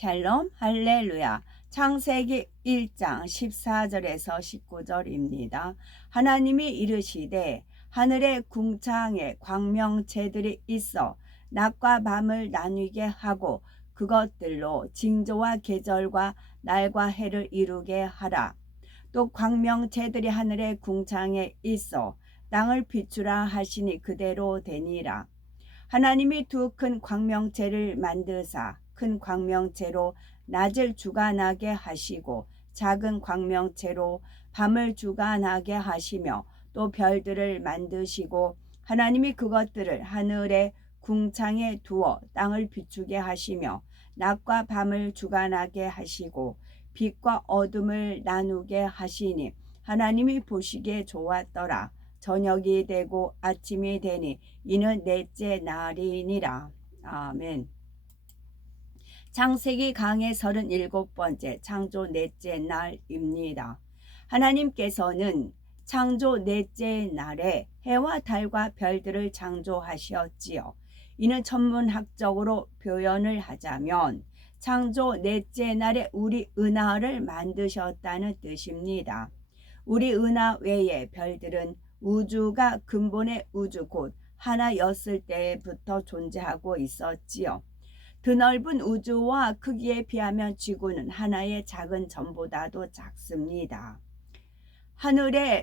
샬롬 할렐루야. 창세기 1장 14절에서 19절입니다. 하나님이 이르시되 하늘의 궁창에 광명체들이 있어 낮과 밤을 나뉘게 하고 그것들로 징조와 계절과 날과 해를 이루게 하라. 또 광명체들이 하늘의 궁창에 있어 땅을 비추라 하시니 그대로 되니라. 하나님이 두 큰 광명체를 만드사 큰 광명체로 낮을 주관하게 하시고 작은 광명체로 밤을 주관하게 하시며 또 별들을 만드시고 하나님이 그것들을 하늘의 궁창에 두어 땅을 비추게 하시며 낮과 밤을 주관하게 하시고 빛과 어둠을 나누게 하시니 하나님이 보시기에 좋았더라. 저녁이 되고 아침이 되니 이는 넷째 날이니라. 아멘. 창세기 강의 37번째 창조 넷째 날입니다. 하나님께서는 창조 넷째 날에 해와 달과 별들을 창조하셨지요. 이는 천문학적으로 표현을 하자면 창조 넷째 날에 우리 은하를 만드셨다는 뜻입니다. 우리 은하 외에 별들은 우주가 근본의 우주 곧 하나였을 때부터 존재하고 있었지요. 드넓은 우주와 크기에 비하면 지구는 하나의 작은 점보다도 작습니다.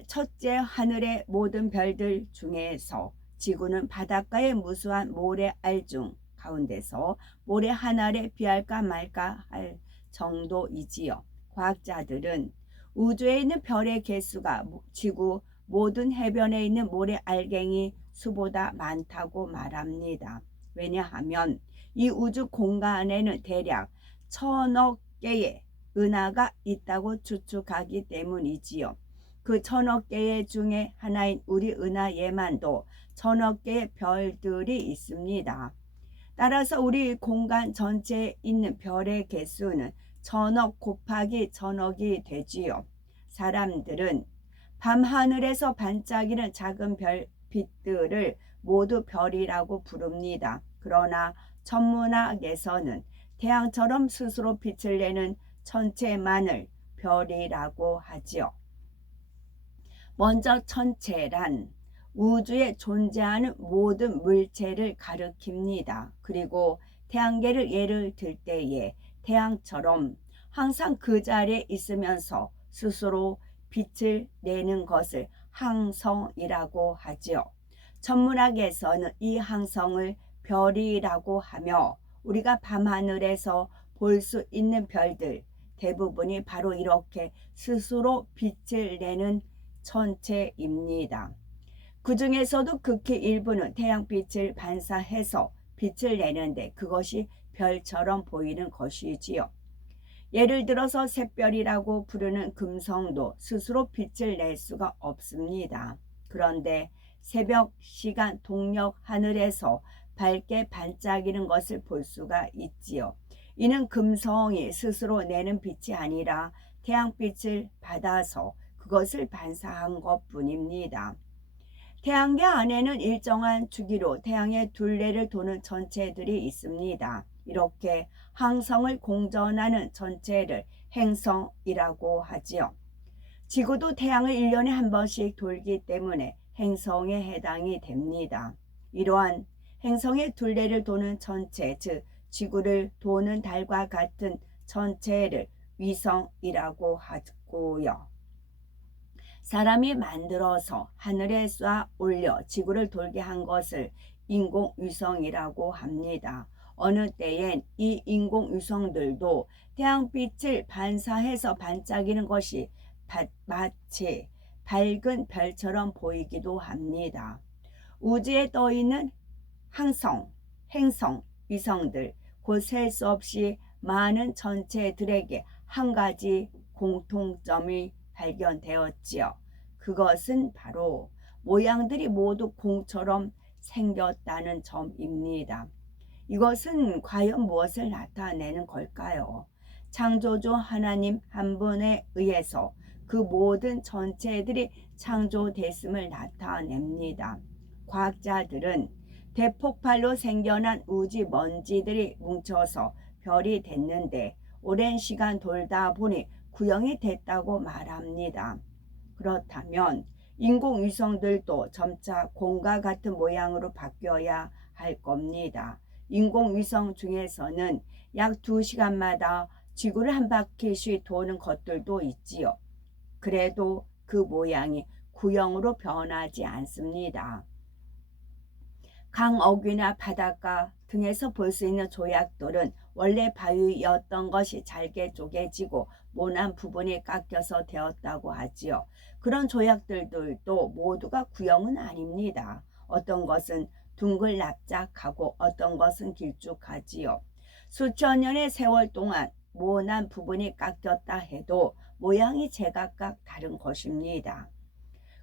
첫째 하늘의 모든 별들 중에서 지구는 바닷가의 무수한 모래알 중 가운데서 모래 한 알에 비할까 말까 할 정도이지요. 과학자들은 우주에 있는 별의 개수가 지구 모든 해변에 있는 모래 알갱이 수보다 많다고 말합니다. 왜냐하면 이 우주 공간에는 대략 1000억 개의 은하가 있다고 추측하기 때문이지요. 그 1000억 개 중에 하나인 우리 은하에만도 1000억 개의 별들이 있습니다. 따라서 우리 공간 전체에 있는 별의 개수는 1000억 곱하기 1000억이 되지요. 사람들은 밤하늘에서 반짝이는 작은 별빛들을 모두 별이라고 부릅니다. 그러나 천문학에서는 태양처럼 스스로 빛을 내는 천체만을 별이라고 하지요. 먼저 천체란 우주에 존재하는 모든 물체를 가리킵니다. 그리고 태양계를 예를 들 때에 태양처럼 항상 그 자리에 있으면서 스스로 빛을 내는 것을 항성이라고 하지요. 천문학에서는 이 항성을 별이라고 하며 우리가 밤하늘에서 볼 수 있는 별들 대부분이 바로 이렇게 스스로 빛을 내는 천체입니다. 그 중에서도 극히 일부는 태양빛을 반사해서 빛을 내는데 그것이 별처럼 보이는 것이지요. 예를 들어서 샛별이라고 부르는 금성도 스스로 빛을 낼 수가 없습니다. 그런데 새벽 시간 동력 하늘에서 밝게 반짝이는 것을 볼 수가 있지요. 이는 금성이 스스로 내는 빛이 아니라 태양빛을 받아서 그것을 반사한 것뿐입니다. 태양계 안에는 일정한 주기로 태양의 둘레를 도는 천체들이 있습니다. 이렇게 항성을 공전하는 천체를 행성이라고 하지요. 지구도 태양을 1년에 한 번씩 돌기 때문에 행성에 해당이 됩니다. 이러한 행성의 둘레를 도는 천체, 즉 지구를 도는 달과 같은 천체를 위성이라고 하고요. 사람이 만들어서 하늘에 쏴 올려 지구를 돌게 한 것을 인공위성이라고 합니다. 어느 때엔 이 인공위성들도 태양빛을 반사해서 반짝이는 것이 마치 밝은 별처럼 보이기도 합니다. 우주에 떠있는 항성, 행성, 위성들, 곧 셀 수 없이 많은 천체들에게 한 가지 공통점이 발견되었지요. 그것은 바로 모양들이 모두 공처럼 생겼다는 점입니다. 이것은 과연 무엇을 나타내는 걸까요? 창조주 하나님 한 분에 의해서 그 모든 전체들이 창조됐음을 나타냅니다. 과학자들은 대폭발로 생겨난 우주 먼지들이 뭉쳐서 별이 됐는데 오랜 시간 돌다 보니 구형이 됐다고 말합니다. 그렇다면 인공위성들도 점차 공과 같은 모양으로 바뀌어야 할 겁니다. 인공위성 중에서는 약 2시간마다 지구를 한 바퀴씩 도는 것들도 있지요. 그래도 그 모양이 구형으로 변하지 않습니다. 강어귀나 바닷가 등에서 볼 수 있는 조약돌은 원래 바위였던 것이 잘게 쪼개지고 모난 부분이 깎여서 되었다고 하지요. 그런 조약들도 모두가 구형은 아닙니다. 어떤 것은 둥글납작하고 어떤 것은 길쭉하지요. 수천 년의 세월 동안 모난 부분이 깎였다 해도 모양이 제각각 다른 것입니다.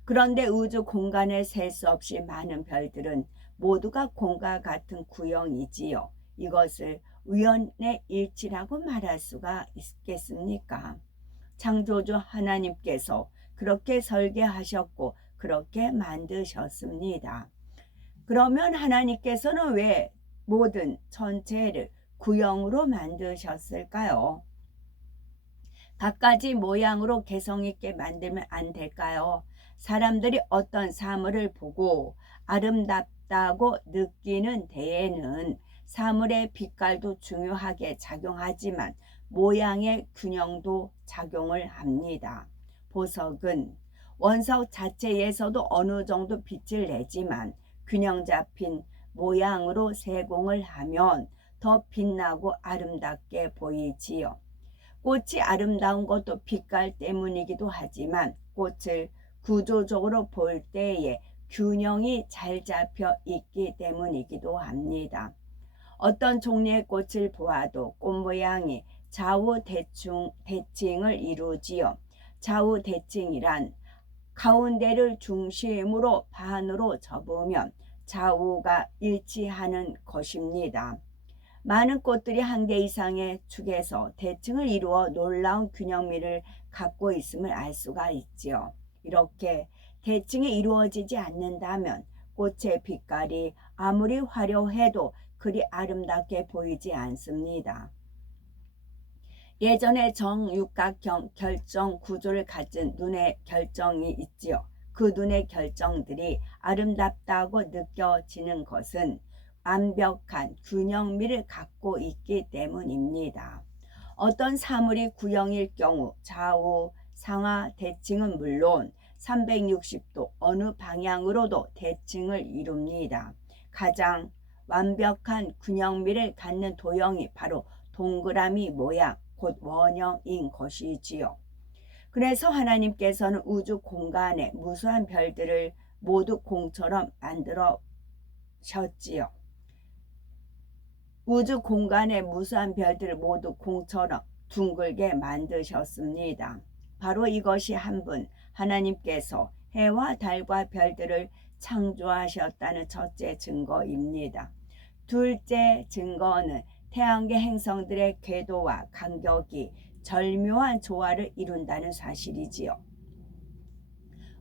그런데 우주 공간에 셀 수 없이 많은 별들은 모두가 공과 같은 구형이지요. 이것을 우연의 일치라고 말할 수가 있겠습니까? 창조주 하나님께서 그렇게 설계하셨고 그렇게 만드셨습니다. 그러면 하나님께서는 왜 모든 전체를 구형으로 만드셨을까요? 갖가지 모양으로 개성 있게 만들면 안 될까요? 사람들이 어떤 사물을 보고 아름답다고 느끼는 데에는 사물의 빛깔도 중요하게 작용하지만 모양의 균형도 작용을 합니다. 보석은 원석 자체에서도 어느 정도 빛을 내지만 균형 잡힌 모양으로 세공을 하면 더 빛나고 아름답게 보이지요. 꽃이 아름다운 것도 빛깔 때문이기도 하지만 꽃을 구조적으로 볼 때에 균형이 잘 잡혀 있기 때문이기도 합니다. 어떤 종류의 꽃을 보아도 꽃 모양이 좌우 대칭을 이루지요. 좌우 대칭이란 가운데를 중심으로 반으로 접으면 좌우가 일치하는 것입니다. 많은 꽃들이 한 개 이상의 축에서 대칭을 이루어 놀라운 균형미를 갖고 있음을 알 수가 있지요. 이렇게 대칭이 이루어지지 않는다면 꽃의 빛깔이 아무리 화려해도 그리 아름답게 보이지 않습니다. 예전에 정육각형 결정 구조를 가진 눈의 결정이 있지요. 그 눈의 결정들이 아름답다고 느껴지는 것은 완벽한 균형미를 갖고 있기 때문입니다. 어떤 사물이 구형일 경우 좌우 상하 대칭은 물론 360도 어느 방향으로도 대칭을 이룹니다. 가장 완벽한 균형미를 갖는 도형이 바로 동그라미 모양, 곧 원형인 것이지요. 그래서 하나님께서는 우주 공간에 무수한 별들을 모두 공처럼 만들었지요. 우주 공간의 무수한 별들을 모두 공처럼 둥글게 만드셨습니다. 바로 이것이 한 분 하나님께서 해와 달과 별들을 창조하셨다는 첫째 증거입니다. 둘째 증거는 태양계 행성들의 궤도와 간격이 절묘한 조화를 이룬다는 사실이지요.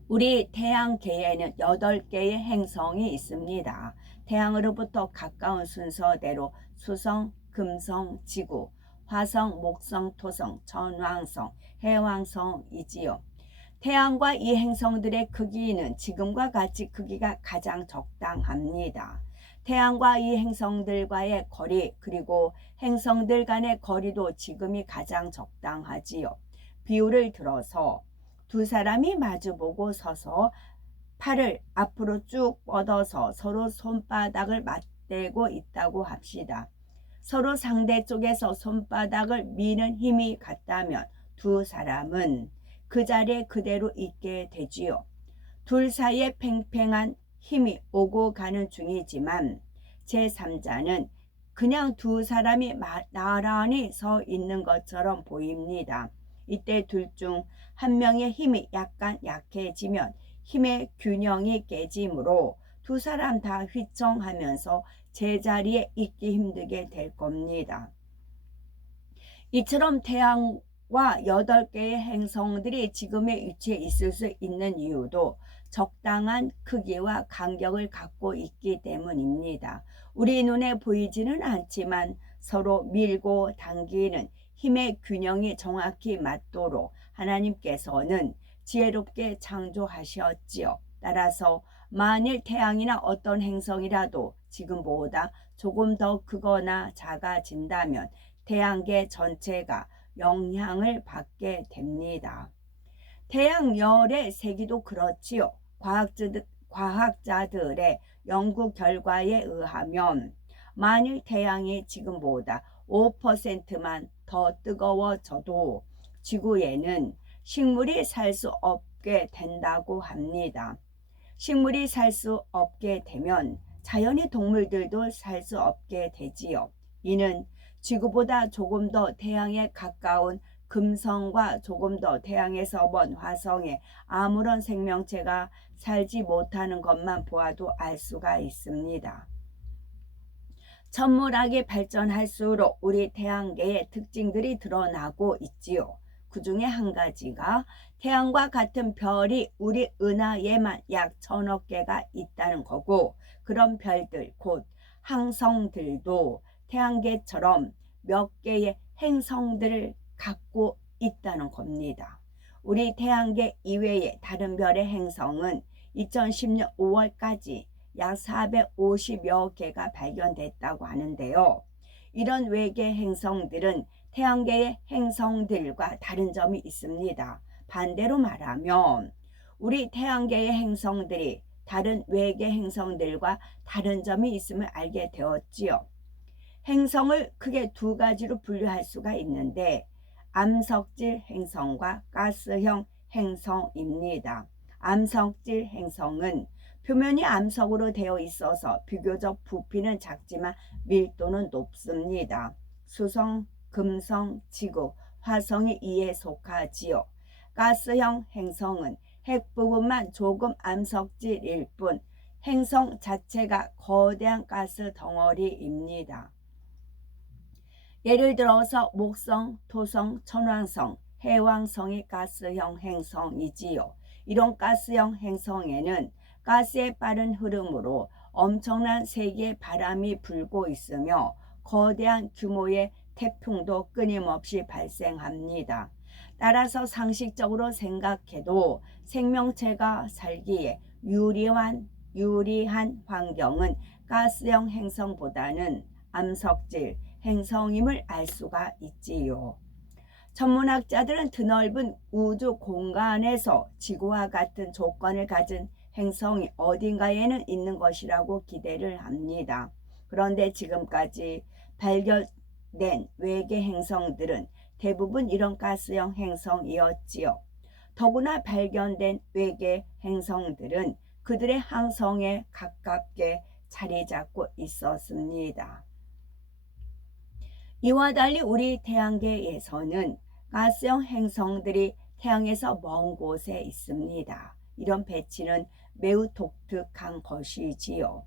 우리 태양계에는 8개의 행성이 있습니다. 태양으로부터 가까운 순서대로 수성, 금성, 지구, 화성, 목성, 토성, 전왕성, 해왕성이지요. 태양과 이 행성들의 크기는 지금과 같이 크기가 가장 적당합니다. 태양과 이 행성들과의 거리 그리고 행성들 간의 거리도 지금이 가장 적당하지요. 비유를 들어서 두 사람이 마주보고 서서 팔을 앞으로 쭉 뻗어서 서로 손바닥을 맞대고 있다고 합시다. 서로 상대 쪽에서 손바닥을 미는 힘이 같다면 두 사람은 그 자리에 그대로 있게 되지요. 둘 사이에 팽팽한 힘이 오고 가는 중이지만 제3자는 그냥 두 사람이 나란히 서 있는 것처럼 보입니다. 이때 둘 중 한 명의 힘이 약간 약해지면 힘의 균형이 깨지므로 두 사람 다 휘청하면서 제자리에 있기 힘들게 될 겁니다. 이처럼 태양과 8개의 행성들이 지금의 위치에 있을 수 있는 이유도 적당한 크기와 간격을 갖고 있기 때문입니다. 우리 눈에 보이지는 않지만 서로 밀고 당기는 힘의 균형이 정확히 맞도록 하나님께서는 지혜롭게 창조하셨지요. 따라서 만일 태양이나 어떤 행성이라도 지금보다 조금 더 크거나 작아진다면 태양계 전체가 영향을 받게 됩니다. 태양열의 세기도 그렇지요. 과학자들의 연구 결과에 의하면 만일 태양이 지금보다 5%만 더 뜨거워져도 지구에는 식물이 살 수 없게 된다고 합니다. 식물이 살 수 없게 되면 자연의 동물들도 살 수 없게 되지요. 이는 지구보다 조금 더 태양에 가까운 금성과 조금 더 태양에서 먼 화성에 아무런 생명체가 살지 못하는 것만 보아도 알 수가 있습니다. 천문학이 발전할수록 우리 태양계의 특징들이 드러나고 있지요. 그 중에 한 가지가 태양과 같은 별이 우리 은하에만 약 1000억 개가 있다는 거고, 그런 별들 곧 항성들도 태양계처럼 몇 개의 행성들을 갖고 있다는 겁니다. 우리 태양계 이외의 다른 별의 행성은 2010년 5월까지 약 450여 개가 발견됐다고 하는데요. 이런 외계 행성들은 태양계의 행성들과 다른 점이 있습니다. 반대로 말하면 우리 태양계의 행성들이 다른 외계 행성들과 다른 점이 있음을 알게 되었지요. 행성을 크게 두 가지로 분류할 수가 있는데 암석질 행성과 가스형 행성입니다. 암석질 행성은 표면이 암석으로 되어 있어서 비교적 부피는 작지만 밀도는 높습니다. 수성, 금성, 지구, 화성이 이에 속하지요. 가스형 행성은 핵 부분만 조금 암석질일 뿐 행성 자체가 거대한 가스 덩어리입니다. 예를 들어서 목성, 토성, 천왕성, 해왕성이 가스형 행성이지요. 이런 가스형 행성에는 가스의 빠른 흐름으로 엄청난 세기의 바람이 불고 있으며 거대한 규모의 태풍도 끊임없이 발생합니다. 따라서 상식적으로 생각해도 생명체가 살기에 유리한 환경은 가스형 행성보다는 암석질 행성임을 알 수가 있지요. 천문학자들은 드넓은 우주 공간에서 지구와 같은 조건을 가진 행성이 어딘가에는 있는 것이라고 기대를 합니다. 그런데 지금까지 발견된 외계 행성들은 대부분 이런 가스형 행성이었지요. 더구나 발견된 외계 행성들은 그들의 항성에 가깝게 자리 잡고 있었습니다. 이와 달리 우리 태양계에서는 가스형 행성들이 태양에서 먼 곳에 있습니다. 이런 배치는 매우 독특한 것이지요.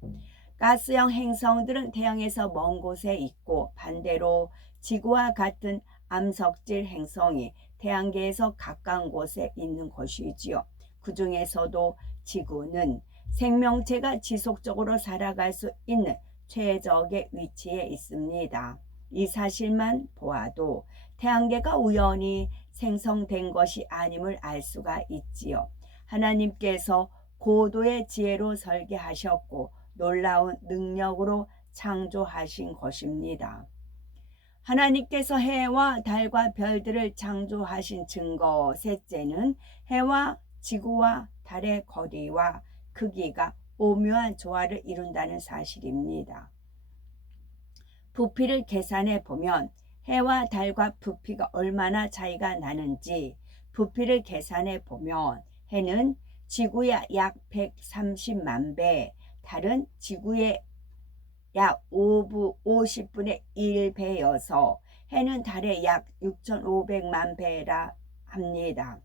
가스형 행성들은 태양에서 먼 곳에 있고 반대로 지구와 같은 암석질 행성이 태양계에서 가까운 곳에 있는 것이지요. 그 중에서도 지구는 생명체가 지속적으로 살아갈 수 있는 최적의 위치에 있습니다. 이 사실만 보아도 태양계가 우연히 생성된 것이 아님을 알 수가 있지요. 하나님께서 고도의 지혜로 설계하셨고 놀라운 능력으로 창조하신 것입니다. 하나님께서 해와 달과 별들을 창조하신 증거 셋째는 해와 지구와 달의 거리와 크기가 오묘한 조화를 이룬다는 사실입니다. 부피를 계산해 보면 해와 달과 부피가 얼마나 차이가 나는지 부피를 계산해 보면 해는 지구의 약 130만 배, 달은 지구의 약 50분의 1배여서 해는 달의 약 6,500만 배라 합니다.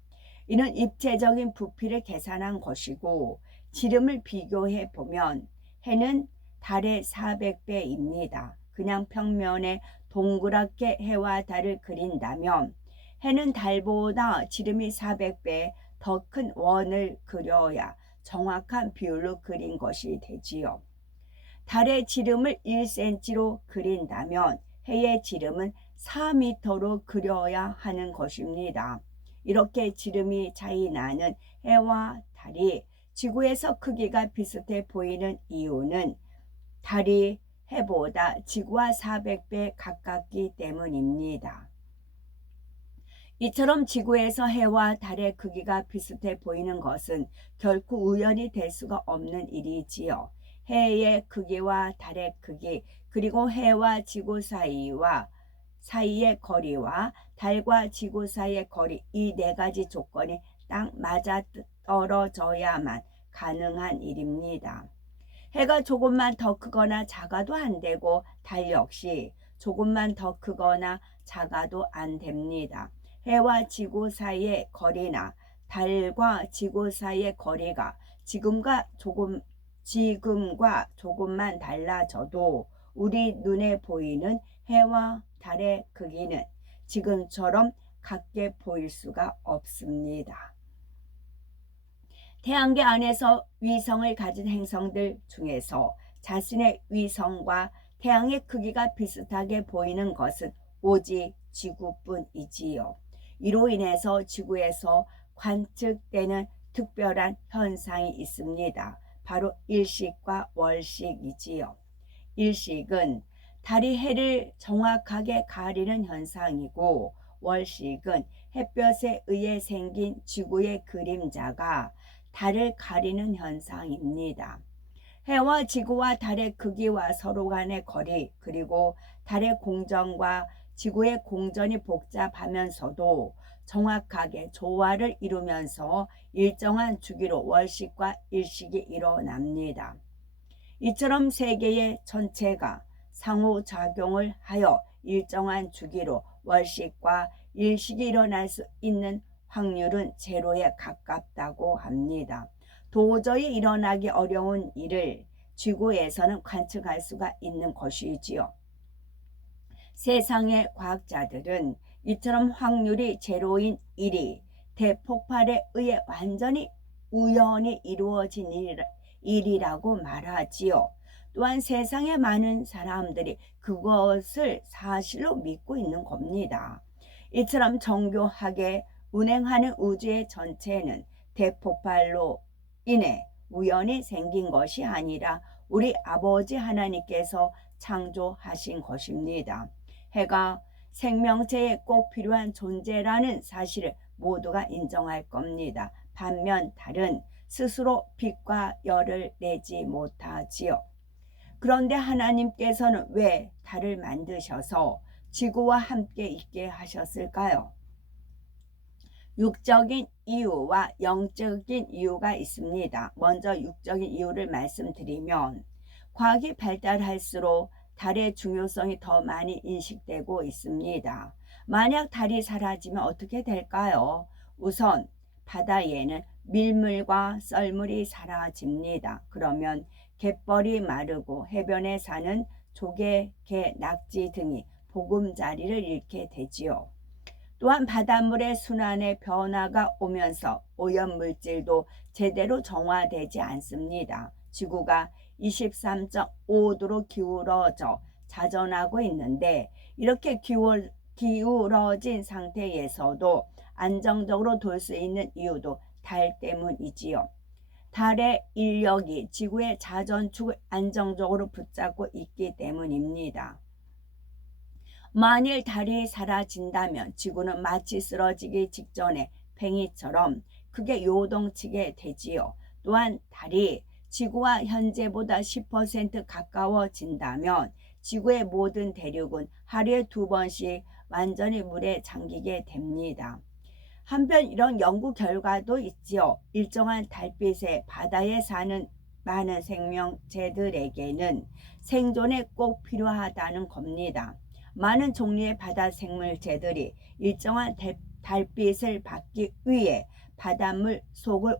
이는 입체적인 부피를 계산한 것이고 지름을 비교해 보면 해는 달의 400배입니다. 그냥 평면에 동그랗게 해와 달을 그린다면 해는 달보다 지름이 400배 더 큰 원을 그려야 정확한 비율로 그린 것이 되지요. 달의 지름을 1cm로 그린다면 해의 지름은 4m로 그려야 하는 것입니다. 이렇게 지름이 차이 나는 해와 달이 지구에서 크기가 비슷해 보이는 이유는 달이 해보다 지구와 400배 가깝기 때문입니다. 이처럼 지구에서 해와 달의 크기가 비슷해 보이는 것은 결코 우연이 될 수가 없는 일이지요. 해의 크기와 달의 크기, 그리고 해와 지구 사이의 거리와 달과 지구 사이의 거리, 이 네 가지 조건이 딱 맞아 떨어져야만 가능한 일입니다. 해가 조금만 더 크거나 작아도 안 되고 달 역시 조금만 더 크거나 작아도 안 됩니다. 해와 지구 사이의 거리나 달과 지구 사이의 거리가 지금과 조금만 달라져도 우리 눈에 보이는 해와 달의 크기는 지금처럼 같게 보일 수가 없습니다. 태양계 안에서 위성을 가진 행성들 중에서 자신의 위성과 태양의 크기가 비슷하게 보이는 것은 오직 지구뿐이지요. 이로 인해서 지구에서 관측되는 특별한 현상이 있습니다. 바로 일식과 월식이지요. 일식은 달이 해를 정확하게 가리는 현상이고, 월식은 햇볕에 의해 생긴 지구의 그림자가 달을 가리는 현상입니다. 해와 지구와 달의 크기와 서로 간의 거리, 그리고 달의 공전과 지구의 공전이 복잡하면서도 정확하게 조화를 이루면서 일정한 주기로 월식과 일식이 일어납니다. 이처럼 세계의 전체가 상호작용을 하여 일정한 주기로 월식과 일식이 일어날 수 있는 확률은 제로에 가깝다고 합니다. 도저히 일어나기 어려운 일을 지구에서는 관측할 수가 있는 것이지요. 세상의 과학자들은 이처럼 확률이 제로인 일이 대폭발에 의해 완전히 우연히 이루어진 일이라고 말하지요. 또한 세상의 많은 사람들이 그것을 사실로 믿고 있는 겁니다. 이처럼 정교하게 운행하는 우주의 전체는 대폭발로 인해 우연히 생긴 것이 아니라 우리 아버지 하나님께서 창조하신 것입니다. 해가 생명체에 꼭 필요한 존재라는 사실을 모두가 인정할 겁니다. 반면 달은 스스로 빛과 열을 내지 못하지요. 그런데 하나님께서는 왜 달을 만드셔서 지구와 함께 있게 하셨을까요? 육적인 이유와 영적인 이유가 있습니다. 먼저 육적인 이유를 말씀드리면, 과학이 발달할수록 달의 중요성이 더 많이 인식되고 있습니다. 만약 달이 사라지면 어떻게 될까요? 우선 바다에는 밀물과 썰물이 사라집니다. 그러면 갯벌이 마르고 해변에 사는 조개, 개, 낙지 등이 보금자리를 잃게 되지요. 또한 바닷물의 순환에 변화가 오면서 오염물질도 제대로 정화되지 않습니다. 지구가 23.5도로 기울어져 자전하고 있는데, 이렇게 기울어진 상태에서도 안정적으로 돌 수 있는 이유도 달 때문이지요. 달의 인력이 지구의 자전축을 안정적으로 붙잡고 있기 때문입니다. 만일 달이 사라진다면 지구는 마치 쓰러지기 직전에 팽이처럼 크게 요동치게 되지요. 또한 달이 지구와 현재보다 10% 가까워진다면 지구의 모든 대륙은 하루에 2번씩 완전히 물에 잠기게 됩니다. 한편 이런 연구 결과도 있지요. 일정한 달빛에 바다에 사는 많은 생명체들에게는 생존에 꼭 필요하다는 겁니다. 많은 종류의 바다 생물체들이 일정한 달빛을 받기 위해 바닷물 속을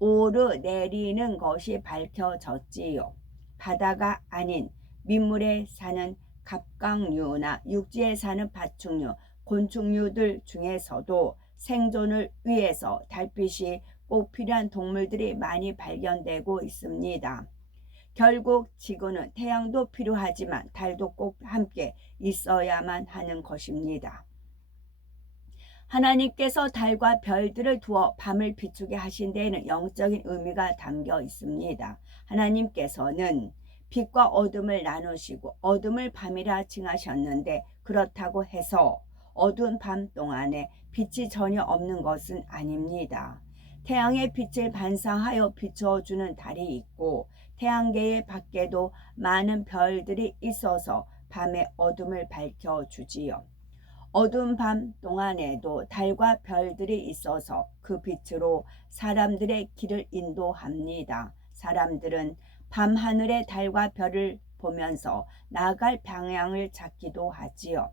오르내리는 것이 밝혀졌지요. 바다가 아닌 민물에 사는 갑각류나 육지에 사는 파충류, 곤충류들 중에서도 생존을 위해서 달빛이 꼭 필요한 동물들이 많이 발견되고 있습니다. 결국 지구는 태양도 필요하지만 달도 꼭 함께 있어야만 하는 것입니다. 하나님께서 달과 별들을 두어 밤을 비추게 하신 데에는 영적인 의미가 담겨 있습니다. 하나님께서는 빛과 어둠을 나누시고 어둠을 밤이라 칭하셨는데 그렇다고 해서 어두운 밤 동안에 빛이 전혀 없는 것은 아닙니다. 태양의 빛을 반사하여 비추어주는 달이 있고 태양계의 밖에도 많은 별들이 있어서 밤의 어둠을 밝혀주지요. 어두운 밤 동안에도 달과 별들이 있어서 그 빛으로 사람들의 길을 인도합니다. 사람들은 밤하늘의 달과 별을 보면서 나아갈 방향을 찾기도 하지요.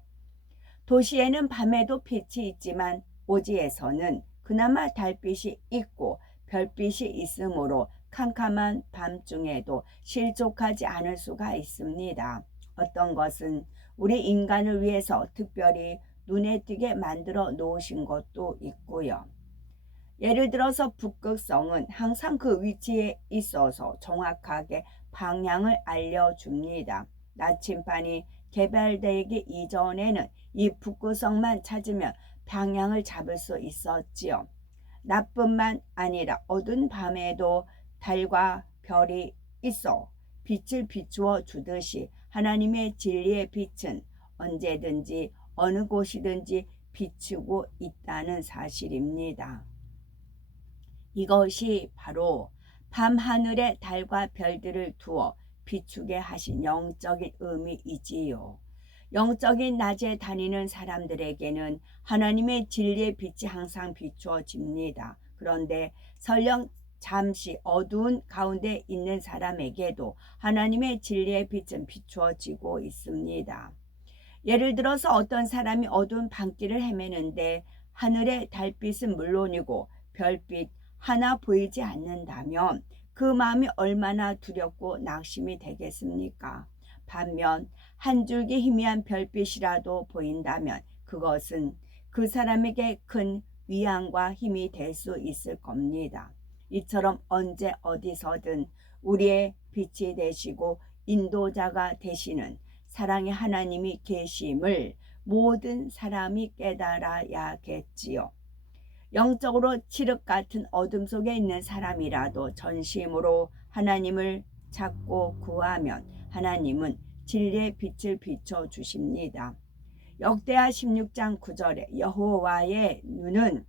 도시에는 밤에도 빛이 있지만 오지에서는 그나마 달빛이 있고 별빛이 있으므로 캄캄한 밤중에도 실족하지 않을 수가 있습니다. 어떤 것은 우리 인간을 위해서 특별히 눈에 띄게 만들어 놓으신 것도 있고요. 예를 들어서 북극성은 항상 그 위치에 있어서 정확하게 방향을 알려줍니다. 나침반이 개발되기 이전에는 이 북극성만 찾으면 방향을 잡을 수 있었지요. 나뿐만 아니라 어두운 밤에도 달과 별이 있어 빛을 비추어 주듯이 하나님의 진리의 빛은 언제든지 어느 곳이든지 비추고 있다는 사실입니다. 이것이 바로 밤하늘에 달과 별들을 두어 비추게 하신 영적인 의미이지요. 영적인 낮에 다니는 사람들에게는 하나님의 진리의 빛이 항상 비추어집니다. 그런데 설령 잠시 어두운 가운데 있는 사람에게도 하나님의 진리의 빛은 비추어지고 있습니다. 예를 들어서 어떤 사람이 어두운 밤길을 헤매는데 하늘의 달빛은 물론이고 별빛 하나 보이지 않는다면 그 마음이 얼마나 두렵고 낙심이 되겠습니까? 반면 한 줄기 희미한 별빛이라도 보인다면 그것은 그 사람에게 큰 위안과 힘이 될 수 있을 겁니다. 이처럼 언제 어디서든 우리의 빛이 되시고 인도자가 되시는 사랑의 하나님이 계심을 모든 사람이 깨달아야겠지요. 영적으로 칠흑 같은 어둠 속에 있는 사람이라도 전심으로 하나님을 찾고 구하면 하나님은 진리의 빛을 비춰주십니다. 역대하 16장 9절에 여호와의 눈은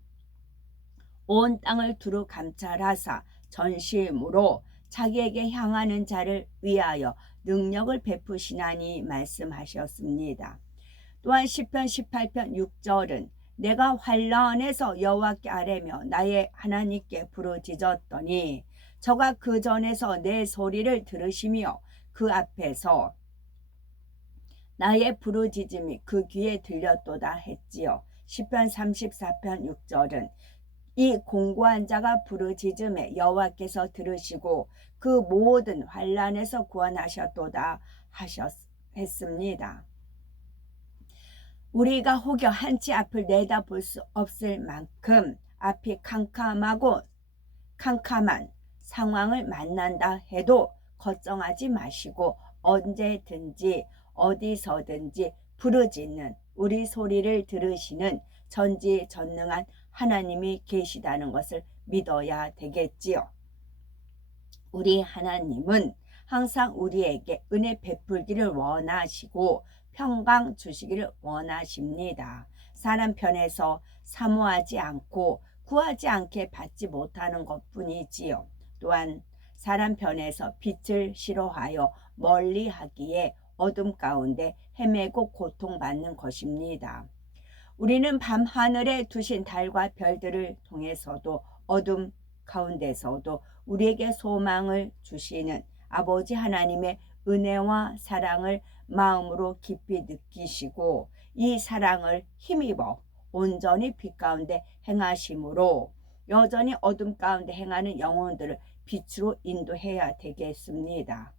온 땅을 두루 감찰하사 전심으로 자기에게 향하는 자를 위하여 능력을 베푸시나니 말씀하셨습니다. 또한 시편 18편 6절은 내가 환란에서 여호와께 아뢰며 나의 하나님께 부르짖었더니 저가 그 전에서 내 소리를 들으시며 그 앞에서 나의 부르짖음이 그 귀에 들렸도다 했지요. 시편 34편 6절은 이 공고한 자가 부르짖음에 여호와께서 들으시고 그 모든 환란에서 구원하셨도다 했습니다. 우리가 혹여 한치 앞을 내다볼 수 없을 만큼 앞이 캄캄한 상황을 만난다 해도 걱정하지 마시고 언제든지 어디서든지 부르짖는 우리 소리를 들으시는 전지전능한 하나님이 계시다는 것을 믿어야 되겠지요. 우리 하나님은 항상 우리에게 은혜 베풀기를 원하시고 평강 주시기를 원하십니다. 사람 편에서 사모하지 않고 구하지 않게 받지 못하는 것뿐이지요. 또한 사람 편에서 빛을 싫어하여 멀리하기에 어둠 가운데 헤매고 고통받는 것입니다. 우리는 밤하늘에 두신 달과 별들을 통해서도 어둠 가운데서도 우리에게 소망을 주시는 아버지 하나님의 은혜와 사랑을 마음으로 깊이 느끼시고 이 사랑을 힘입어 온전히 빛 가운데 행하심으로 여전히 어둠 가운데 행하는 영혼들을 빛으로 인도해야 되겠습니다.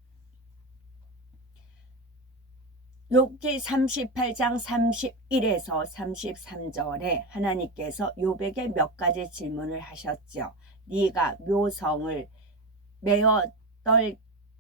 욥기 38장 31에서 33절에 하나님께서 욥에게 몇 가지 질문을 하셨죠. 네가 묘성을 메어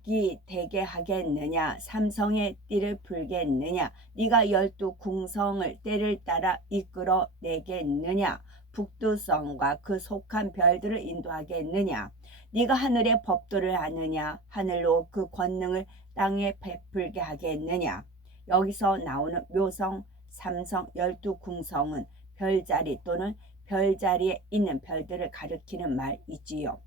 복이 되게 하겠느냐? 삼성의 띠를 풀겠느냐? 네가 12궁성을 때를 따라 이끌어 내겠느냐? 북두성과 그 속한 별들을 인도하겠느냐? 네가 하늘의 법도를 아느냐? 하늘로 그 권능을 땅에 베풀게 하겠느냐? 여기서 나오는 묘성, 삼성, 12궁성은 별자리 또는 별자리에 있는 별들을 가리키는 말이지요.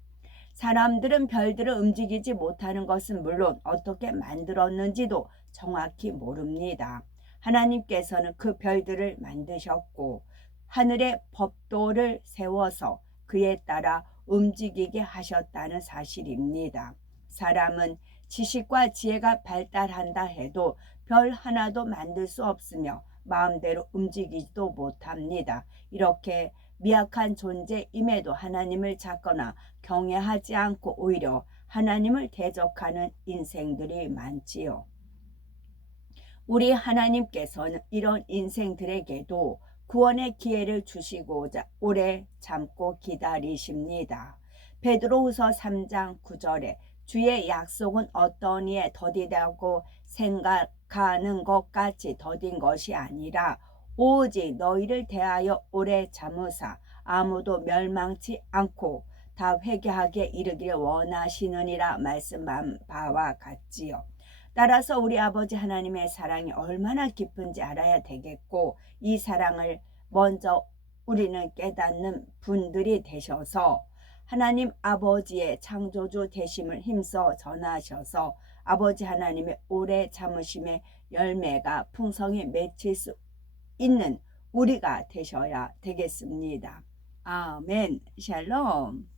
사람들은 별들을 움직이지 못하는 것은 물론 어떻게 만들었는지도 정확히 모릅니다. 하나님께서는 그 별들을 만드셨고 하늘의 법도를 세워서 그에 따라 움직이게 하셨다는 사실입니다. 사람은 지식과 지혜가 발달한다 해도 별 하나도 만들 수 없으며 마음대로 움직이지도 못합니다. 이렇게 미약한 존재임에도 하나님을 찾거나 경외하지 않고 오히려 하나님을 대적하는 인생들이 많지요. 우리 하나님께서는 이런 인생들에게도 구원의 기회를 주시고자 오래 참고 기다리십니다. 베드로후서 3장 9절에 주의 약속은 어떤 이에 더디다고 생각하는 것 같이 더딘 것이 아니라 오직 너희를 대하여 오래 참으사 아무도 멸망치 않고 다 회개하게 이르기를 원하시느니라 말씀한 바와 같지요. 따라서 우리 아버지 하나님의 사랑이 얼마나 깊은지 알아야 되겠고 이 사랑을 먼저 우리는 깨닫는 분들이 되셔서 하나님 아버지의 창조주 되심을 힘써 전하셔서 아버지 하나님의 오래 참으심의 열매가 풍성히 맺힐 수 있는 우리가 되셔야 되겠습니다. 아멘. 샬롬.